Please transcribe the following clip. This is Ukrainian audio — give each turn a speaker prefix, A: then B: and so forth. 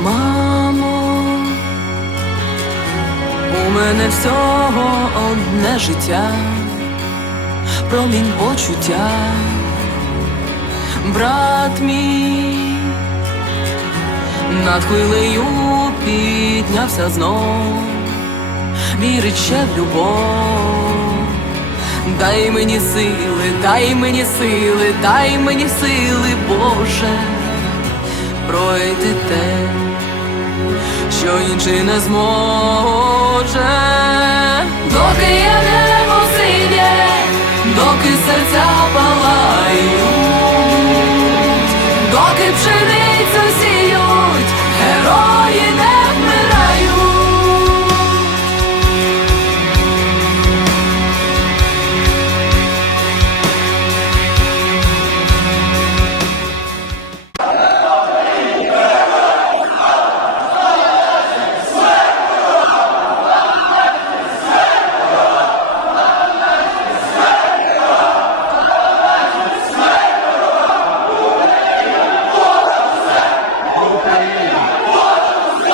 A: Мамо, у мене всього одне життя, промінь почуття, брат мій над хвилею піднявся знов, вірить ще в любов. Дай мені сили, дай мені сили, дай мені сили, Боже, пройти те, що інший не зможе, доки я небо синє, доки серця палають, доки пшени